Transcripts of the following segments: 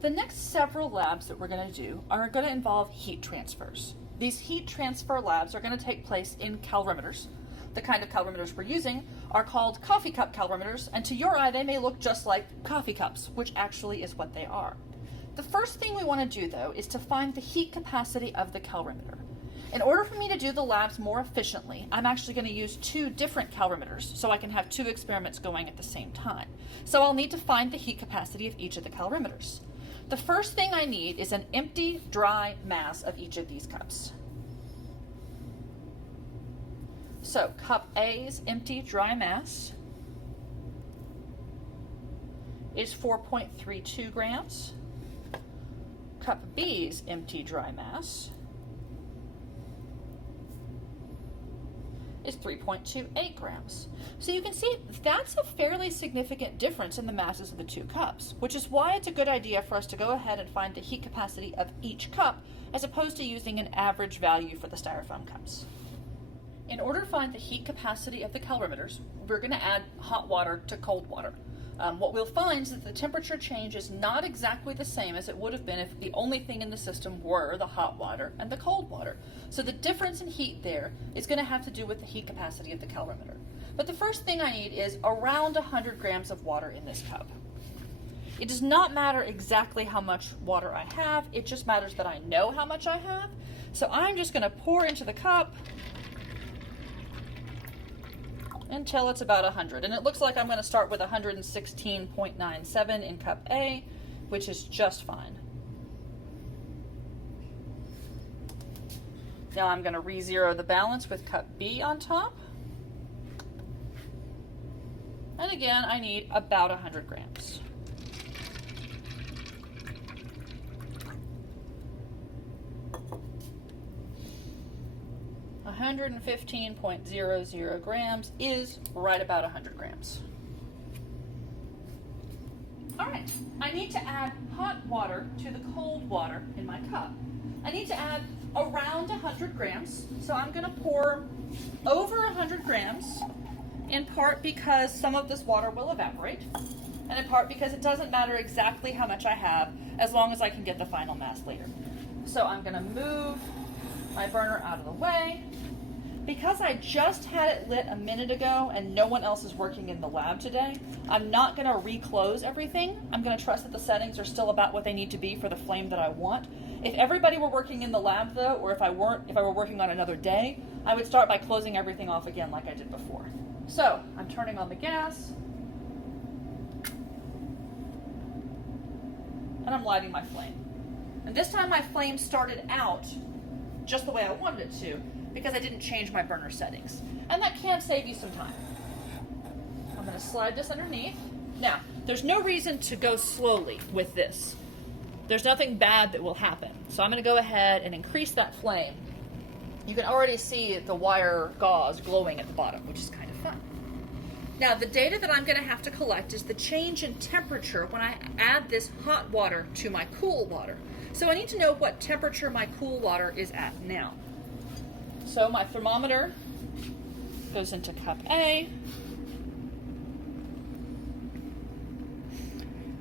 The next several labs that we're going to do are going to involve heat transfers. These heat transfer labs are going to take place in calorimeters. The kind of calorimeters we're using are called coffee cup calorimeters, and to your eye they may look just like coffee cups, which actually is what they are. The first thing we want to do, though, is to find the heat capacity of the calorimeter. In order for me to do the labs more efficiently, I'm actually going to use two different calorimeters so I can have two experiments going at the same time. So I'll need to find the heat capacity of each of the calorimeters. The first thing I need is an empty, dry mass of each of these cups. So cup A's empty, dry mass is 4.32 grams. Cup B's empty, dry mass is 3.28 grams. So you can see that's a fairly significant difference in the masses of the two cups, which is why it's a good idea for us to go ahead and find the heat capacity of each cup as opposed to using an average value for the styrofoam cups. In order to find the heat capacity of the calorimeters, we're going to add hot water to cold water. What we'll find is that the temperature change is not exactly the same as it would have been if the only thing in the system were the hot water and the cold water. So the difference in heat there is going to have to do with the heat capacity of the calorimeter. But the first thing I need is around 100 grams of water in this cup. It does not matter exactly how much water I have, it just matters that I know how much I have. So I'm just going to pour into the cup until it's about 100. And it looks like I'm going to start with 116.97 in cup A, which is just fine. Now I'm going to re-zero the balance with cup B on top. And again, I need about 100 grams. $115.00 grams is right about 100 grams. All right, I need to add hot water to the cold water in my cup. I need to add around 100 grams, so I'm going to pour over 100 grams, in part because some of this water will evaporate, and in part because it doesn't matter exactly how much I have as long as I can get the final mass later. So I'm going to move my burner out of the way. Because I just had it lit a minute ago and no one else is working in the lab today, I'm not going to reclose everything. I'm going to trust that the settings are still about what they need to be for the flame that I want. If everybody were working in the lab though, or if I were working on another day, I would start by closing everything off again like I did before. So I'm turning on the gas and I'm lighting my flame. And this time my flame started out just the way I wanted it to, because I didn't change my burner settings. And that can save you some time. I'm going to slide this underneath. Now, there's no reason to go slowly with this. There's nothing bad that will happen. So I'm going to go ahead and increase that flame. You can already see the wire gauze glowing at the bottom, which is kind of fun. Now, the data that I'm going to have to collect is the change in temperature when I add this hot water to my cool water. So I need to know what temperature my cool water is at now. So my thermometer goes into cup A.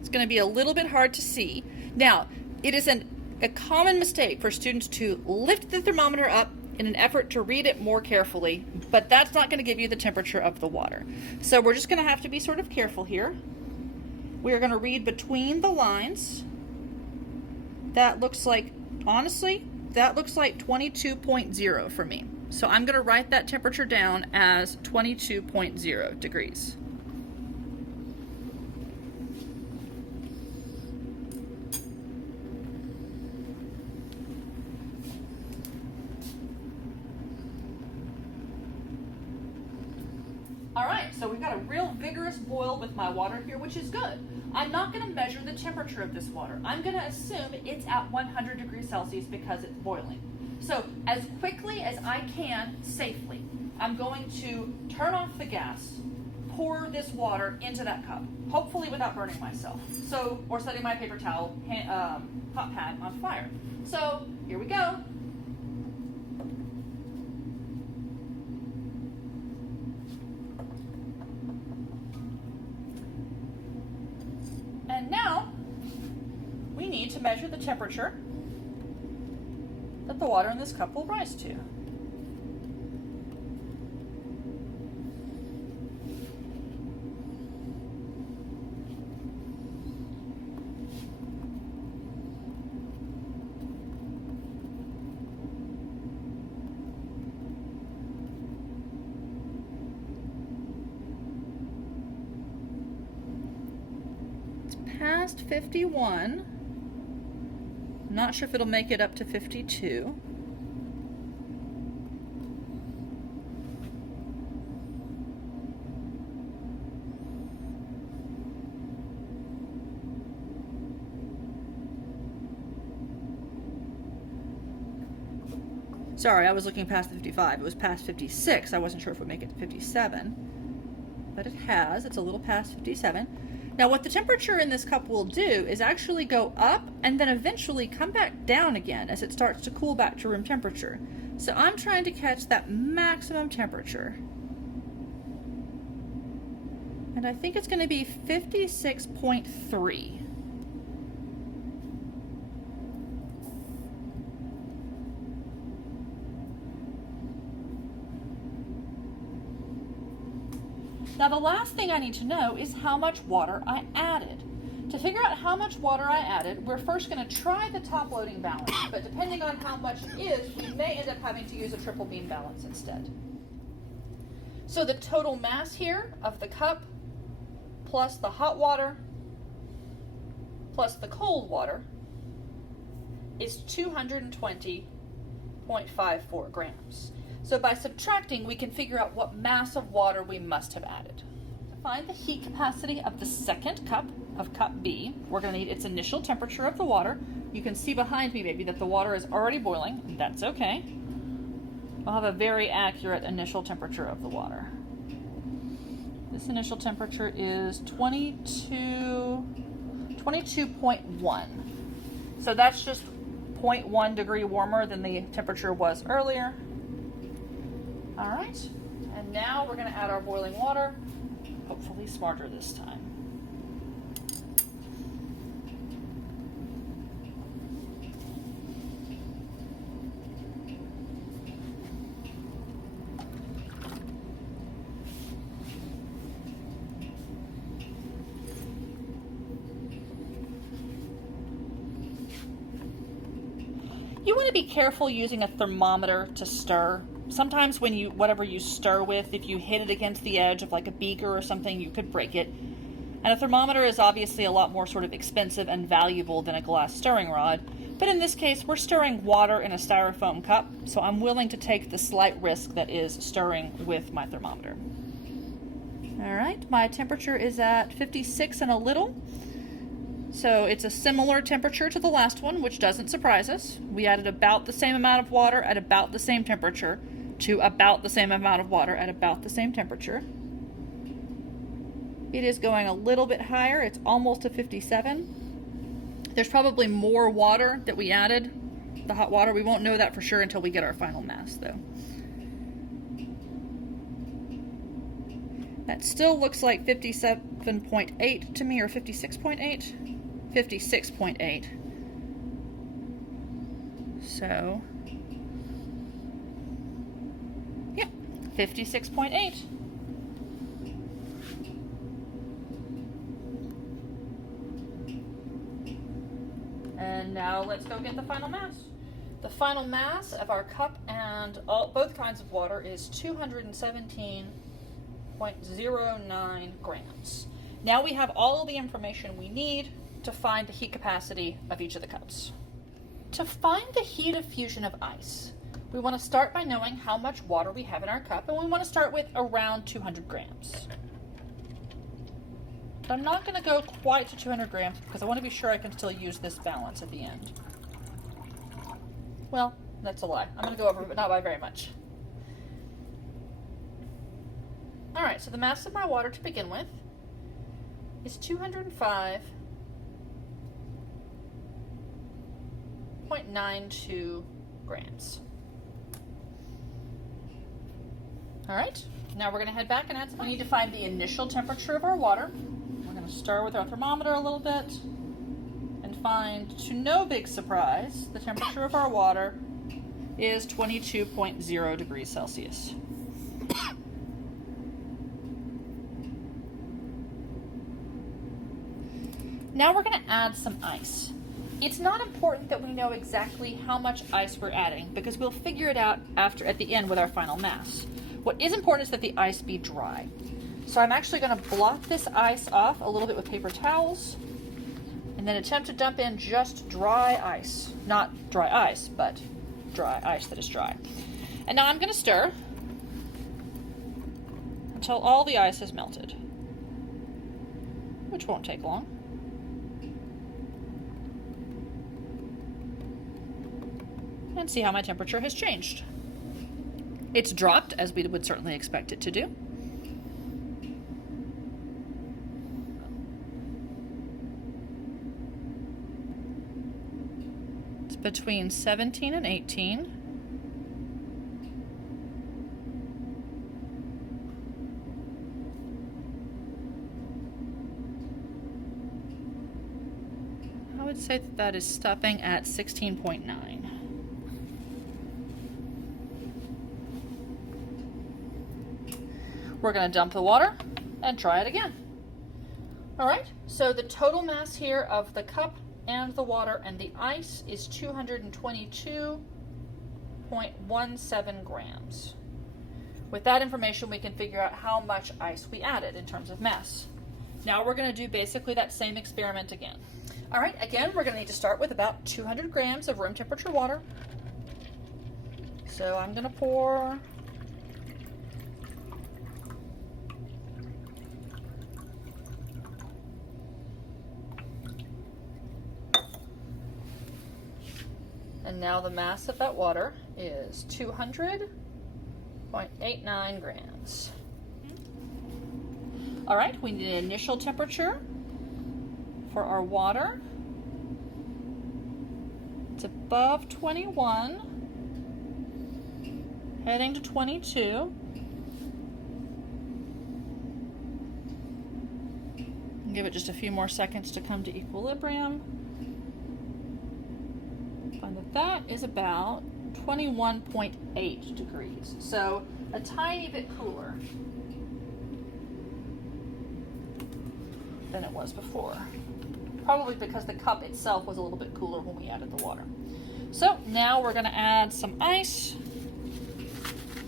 It's going to be a little bit hard to see. Now, it is a common mistake for students to lift the thermometer up in an effort to read it more carefully, but that's not going to give you the temperature of the water. So we're just going to have to be sort of careful here. We are going to read between the lines. That looks like, honestly, that looks like 22.0 for me. So I'm going to write that temperature down as 22.0 degrees. All right, so we've got a real vigorous boil with my water here, which is good. I'm not going to measure the temperature of this water. I'm going to assume it's at 100 degrees Celsius because it's boiling. So as quickly as I can safely, I'm going to turn off the gas, pour this water into that cup, hopefully without burning myself, or setting my paper towel hot pad on fire. So here we go. And now we need to measure the temperature that the water in this cup will rise to. Past 51. I'm not sure if it'll make it up to 52. Sorry, I was looking past the 55. It was past 56. I wasn't sure if it would make it to 57. But it has. It's a little past 57. Now what the temperature in this cup will do is actually go up and then eventually come back down again as it starts to cool back to room temperature. So I'm trying to catch that maximum temperature. And I think it's going to be 56.3. Now the last thing I need to know is how much water I added. To figure out how much water I added, we're first going to try the top loading balance, but depending on how much it is, we may end up having to use a triple beam balance instead. So the total mass here of the cup plus the hot water plus the cold water is 220.54 grams. So by subtracting, we can figure out what mass of water we must have added. To find the heat capacity of the second cup, of cup B, we're going to need its initial temperature of the water. You can see behind me, maybe, that the water is already boiling. That's okay. I'll have a very accurate initial temperature of the water. This initial temperature is 22.1. So that's just 0.1 degree warmer than the temperature was earlier. All right, and now we're going to add our boiling water, hopefully smarter this time. You want to be careful using a thermometer to stir. Sometimes when whatever you stir with, if you hit it against the edge of like a beaker or something, you could break it. And a thermometer is obviously a lot more sort of expensive and valuable than a glass stirring rod. But in this case, we're stirring water in a styrofoam cup, so I'm willing to take the slight risk that is stirring with my thermometer. All right, my temperature is at 56 and a little. So it's a similar temperature to the last one, which doesn't surprise us. We added about the same amount of water at about the same temperature to about the same amount of water at about the same temperature. It is going a little bit higher. It's almost to 57. There's probably more water that we added, the hot water. We won't know that for sure until we get our final mass, though. That still looks like 57.8 to me, or 56.8. 56.8. So, yeah, 56.8. And now let's go get the final mass. The final mass of our cup and both kinds of water is 217.09 grams. Now we have all of the information we need to find the heat capacity of each of the cups. To find the heat of fusion of ice, we want to start by knowing how much water we have in our cup, and we want to start with around 200 grams. But I'm not going to go quite to 200 grams because I want to be sure I can still use this balance at the end. Well, that's a lie. I'm going to go over, but not by very much. All right, so the mass of my water to begin with is 205.92 grams. All right, now we're going to head back and add some. We need to find the initial temperature of our water. We're going to stir with our thermometer a little bit and find, to no big surprise, the temperature of our water is 22.0 degrees Celsius. Now we're going to add some ice. It's not important that we know exactly how much ice we're adding because we'll figure it out at the end with our final mass. What is important is that the ice be dry. So I'm actually going to blot this ice off a little bit with paper towels and then attempt to dump in just dry ice. Not dry ice, but dry ice that is dry. And now I'm going to stir until all the ice has melted, which won't take long. And see how my temperature has changed. It's dropped, as we would certainly expect it to do. It's between 17 and 18. I would say that is stopping at 16.9. We're going to dump the water and try it again. All right, so the total mass here of the cup and the water and the ice is 222.17 grams. With that information, we can figure out how much ice we added in terms of mass. Now we're going to do basically that same experiment again. All right, again, we're going to need to start with about 200 grams of room temperature water. So I'm going to pour and now the mass of that water is 200.89 grams. All right, we need an initial temperature for our water. It's above 21, heading to 22. Give it just a few more seconds to come to equilibrium. Find that is about 21.8 degrees, so a tiny bit cooler than it was before. Probably because the cup itself was a little bit cooler when we added the water. So now we're going to add some ice,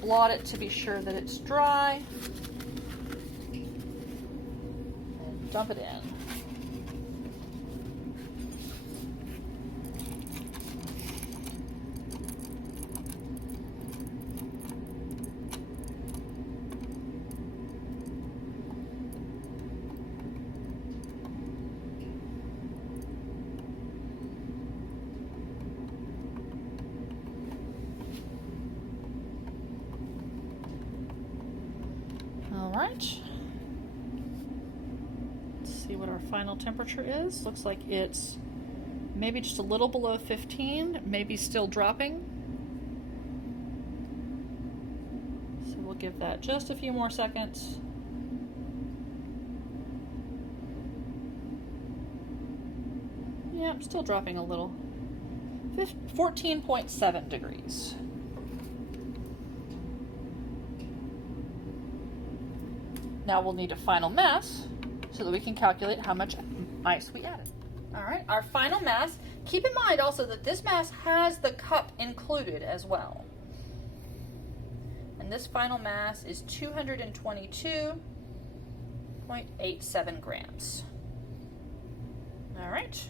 blot it to be sure that it's dry, and dump it in. All right, let's see what our final temperature is. Looks like it's maybe just a little below 15, maybe still dropping. So we'll give that just a few more seconds. Yeah, still dropping a little. 14.7 degrees. Now we'll need a final mass so that we can calculate how much ice we added. All right, our final mass. Keep in mind also that this mass has the cup included as well. And this final mass is 222.87 grams. All right.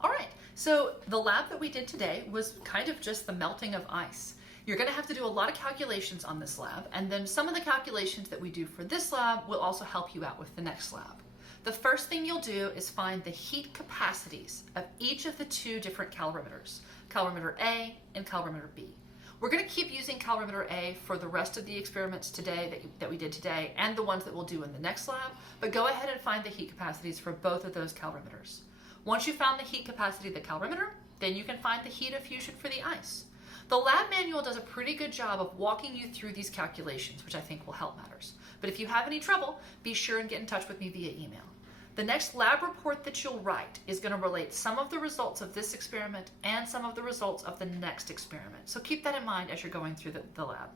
All right, so the lab that we did today was kind of just the melting of ice. You're going to have to do a lot of calculations on this lab, and then some of the calculations that we do for this lab will also help you out with the next lab. The first thing you'll do is find the heat capacities of each of the two different calorimeters, calorimeter A and calorimeter B. We're going to keep using calorimeter A for the rest of the experiments today that we did today and the ones that we'll do in the next lab, but go ahead and find the heat capacities for both of those calorimeters. Once you've found the heat capacity of the calorimeter, then you can find the heat of fusion for the ice. The lab manual does a pretty good job of walking you through these calculations, which I think will help matters. But if you have any trouble, be sure and get in touch with me via email. The next lab report that you'll write is going to relate some of the results of this experiment and some of the results of the next experiment. So keep that in mind as you're going through the lab.